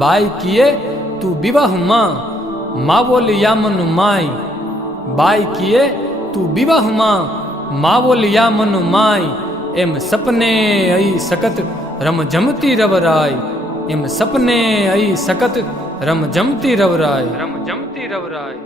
By किए तू विवाह माँ मावोलिया मन माई। बाई किए तू विवाह माँ मावोलिया मन माई। एम सपने आई सकत रम जमती रवराय। एम सपने आई सकत रम जमती रवराय। रम जमती रवराय।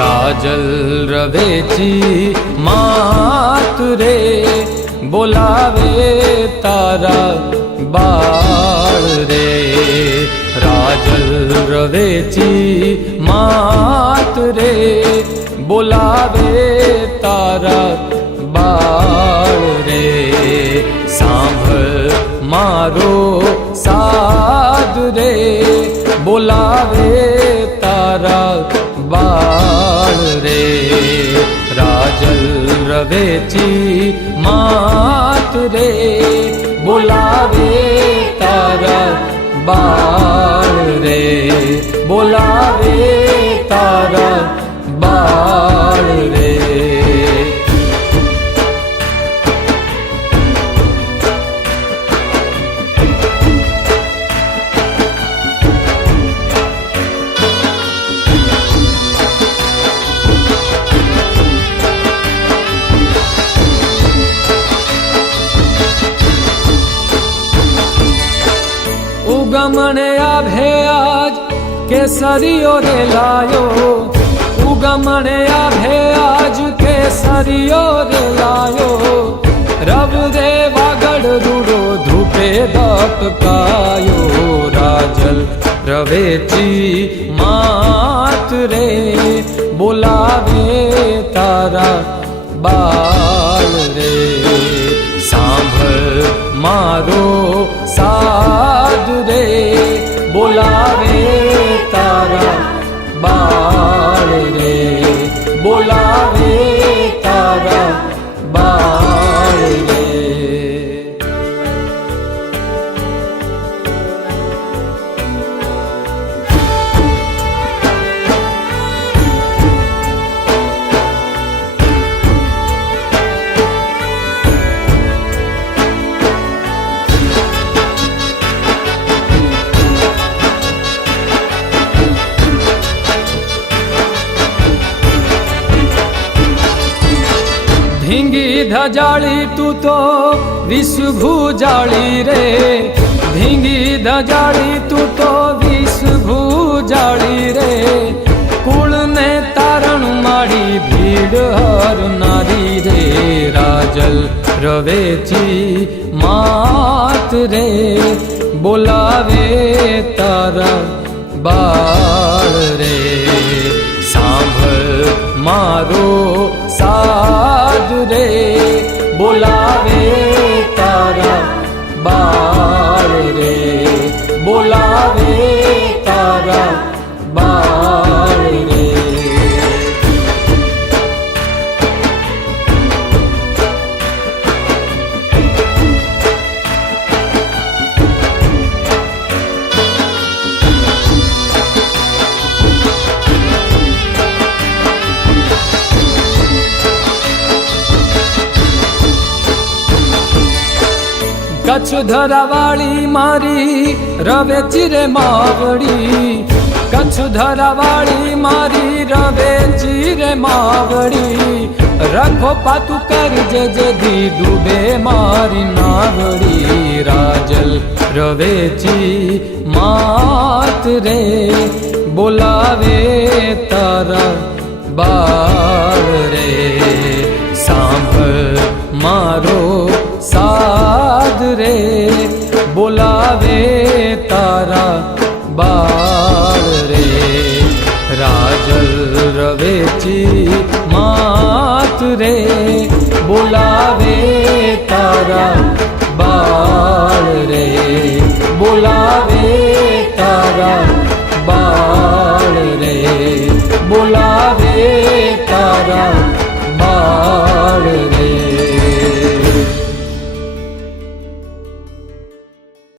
राजल रवेची मात रे बोलावे तारा बाळ रे। राजल रवेची मात रे बोलावे तारा बाळ रे। सांभळ मारो साध रे बोलावे तारा बाळ रे। राजल रवेची मात रे बोलावे तारा बाळ रे। बोलावे तारा बाळ रे। उगमणे आभे आज केसरियो रे लायो। उगमणे आभे आज केसरियो रे लायो। रव रे वागड़ रूड़ो धूपे दपकायो। राजल रवेची मात रे बोलावे तारा बाळ रे। सांभळ मारो साध रे बोलावे तारा बाळ रे। बोलावे तारा बाळ रे। धींगी धजाली तू तो विषभुजाली रे। धींगी धजाली तू तो विषभुजाली रे। कुल ने तारण माड़ी भीड़ हर नारी रे। राजल रवेची मात रे बोलावे तारा बाळ रे। सांभळ मारो साध रे बोलावे तारा बाळ रे। बोलावे तारा बाळ रे। कच्छ धरावाली मारी रवेची रे मावड़ी। कच्छ धरावाली मारी रवेची रे मावड़ी। रखो पातू कर जे दी डूबे मारी नावड़ी। राजल रवेची मात रे बोलावे तारा बाळ रे। सांभळ मारो साध रे बोलावे तारा बाळ रे। राजल रवेची मात रे बोलावे तारा बाळ रे। बोला